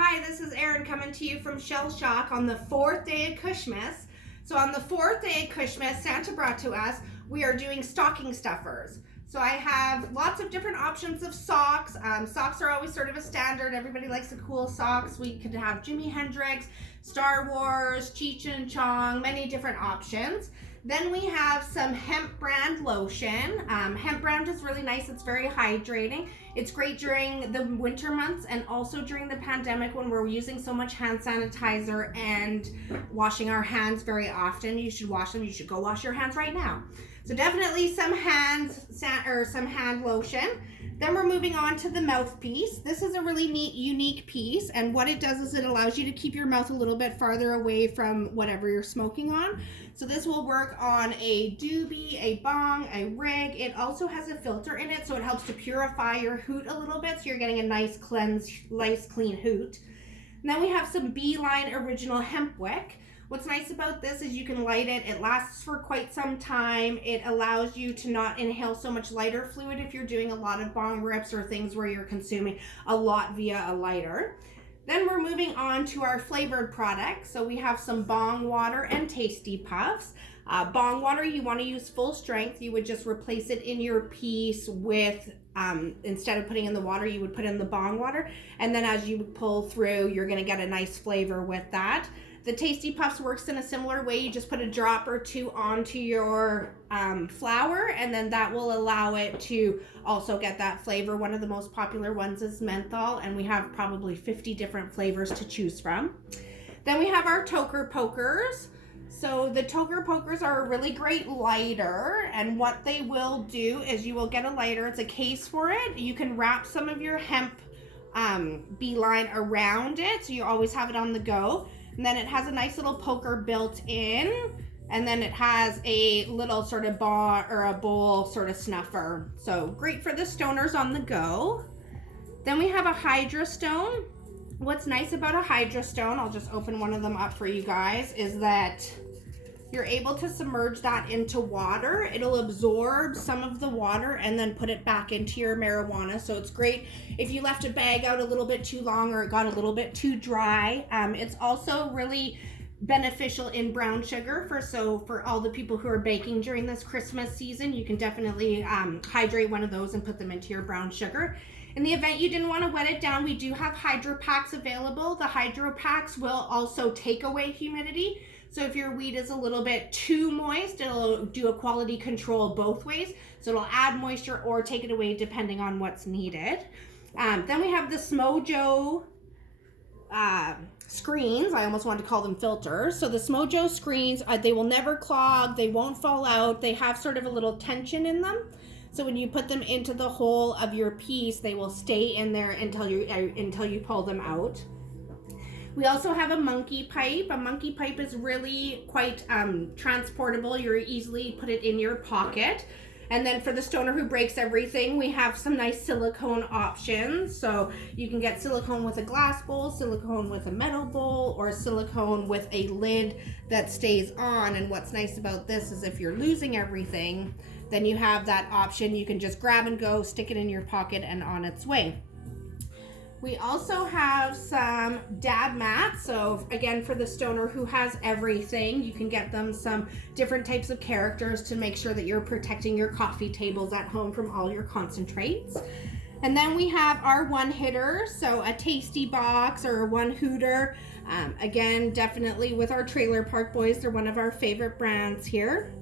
Hi, this is Erin coming to you from Shell Shock on the fourth day of Kushmas. So on the fourth day of Kushmas, Santa brought to us, we are doing stocking stuffers. So I have lots of different options of socks. Socks are always sort of a standard. Everybody likes the cool socks. We could have Jimi Hendrix, Star Wars, Cheech and Chong, many different options. Then we have some hemp brand lotion. Hemp brand is really nice. It's very hydrating. It's great during the winter months and also during the pandemic when we're using so much hand sanitizer and washing our hands very often. You should wash them. You should go wash your hands right now. So definitely some some hand lotion. Then we're moving on to the mouthpiece. This is a really neat, unique piece, and what it does is it allows you to keep your mouth a little bit farther away from whatever you're smoking on. So this will work on a doobie, a bong, a rig. It also has a filter in it, so it helps to purify your hoot a little bit, so you're getting a nice clean hoot. And then we have some Beeline Original Hemp Wick. What's nice about this is you can light it. It lasts for quite some time. It allows you to not inhale so much lighter fluid if you're doing a lot of bong rips or things where you're consuming a lot via a lighter. Then we're moving on to our flavored products. So we have some bong water and tasty puffs. Bong water, you want to use full strength. You would just replace it in your piece with, instead of putting in the water, you would put in the bong water. And then as you pull through, you're going to get a nice flavor with that. The Tasty Puffs works in a similar way. You just put a drop or two onto your flour, and then that will allow it to also get that flavor. One of the most popular ones is menthol, and we have probably 50 different flavors to choose from. Then we have our Toker Pokers. So the Toker Pokers are a really great lighter, and what they will do is you will get a lighter. It's a case for it. You can wrap some of your hemp Beeline around it, so you always have it on the go. And then it has a nice little poker built in, and then it has a little sort of bar or a bowl sort of snuffer. So great for the stoners on the go. Then we have a Hydra Stone. What's nice about a Hydra Stone, I'll just open one of them up for you guys, is that you're able to submerge that into water. It'll absorb some of the water and then put it back into your marijuana. So it's great if you left a bag out a little bit too long or it got a little bit too dry. It's also really beneficial in brown sugar for all the people who are baking during this Christmas season. You can definitely hydrate one of those and put them into your brown sugar. In the event you didn't want to wet it down, we do have hydro packs available. The hydro packs will also take away humidity. So if your weed is a little bit too moist, it'll do a quality control both ways. So it'll add moisture or take it away depending on what's needed. Then we have the Smojo screens. I almost wanted to call them filters. So the Smojo screens, they will never clog. They won't fall out. They have sort of a little tension in them. So when you put them into the hole of your piece, they will stay in there until you pull them out. We also have a monkey pipe. A monkey pipe is really quite transportable. You easily put it in your pocket. And then for the stoner who breaks everything, we have some nice silicone options. So you can get silicone with a glass bowl, silicone with a metal bowl, or silicone with a lid that stays on. And what's nice about this is if you're losing everything, then you have that option. You can just grab and go, stick it in your pocket, and on its way. We also have some dab mats. So again, for the stoner who has everything, you can get them some different types of characters to make sure that you're protecting your coffee tables at home from all your concentrates. And then we have our one hitters, so a tasty box or a one hooter. Again, definitely with our Trailer Park Boys, they're one of our favorite brands here.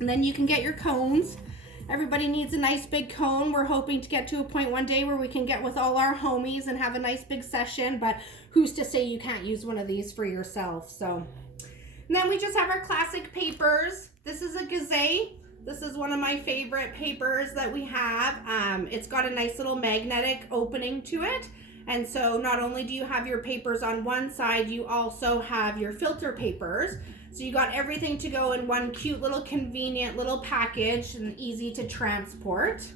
And then you can get your cones. Everybody needs a nice big cone. We're hoping to get to a point one day where we can get with all our homies and have a nice big session, but who's to say you can't use one of these for yourself? So, and then we just have our classic papers. This is a Gazette. This is one of my favorite papers that we have. It's got a nice little magnetic opening to it. And so not only do you have your papers on one side, you also have your filter papers. So you got everything to go in one cute little convenient little package and easy to transport.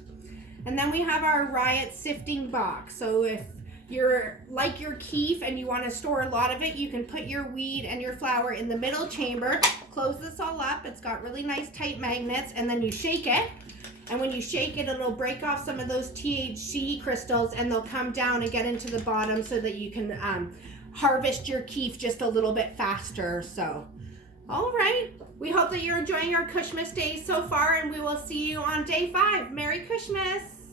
And then we have our Riot sifting box. So if you're like your keef and you want to store a lot of it, you can put your weed and your flower in the middle chamber, close this all up. It's got really nice tight magnets, and then you shake it. And when you shake it, it'll break off some of those THC crystals, and they'll come down and get into the bottom so that you can harvest your keef just a little bit faster. So, all right. We hope that you're enjoying our Kushmas days so far, and we will see you on day 5. Merry Kushmas!